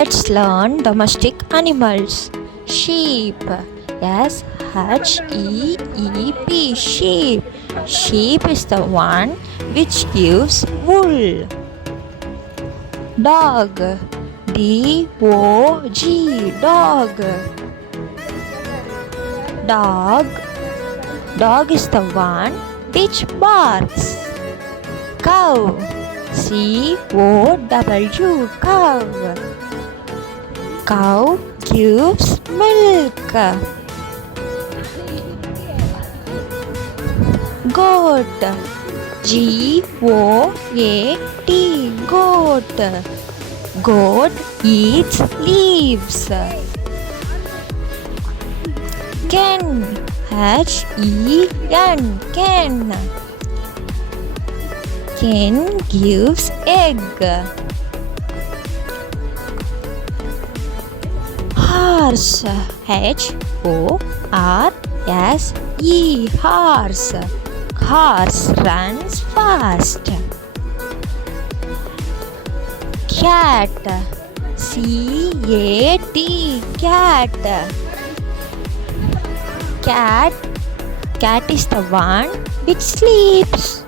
Let's learn domestic animals. Sheep. S-H-E-E-P. Sheep. Sheep is the one which gives wool. Dog. D-O-G. Dog. Dog. Dog is the one which barks. Cow. C-O-W. Cow. Cow gives milk. Goat. G-O-A-T. Goat. Goat eats leaves. Hen. H-E-N. Hen. Hen gives egg. Horse. H-O-R-S-E. Horse. Horse runs fast. Cat. C-A-T. Cat. Cat is the one which sleeps.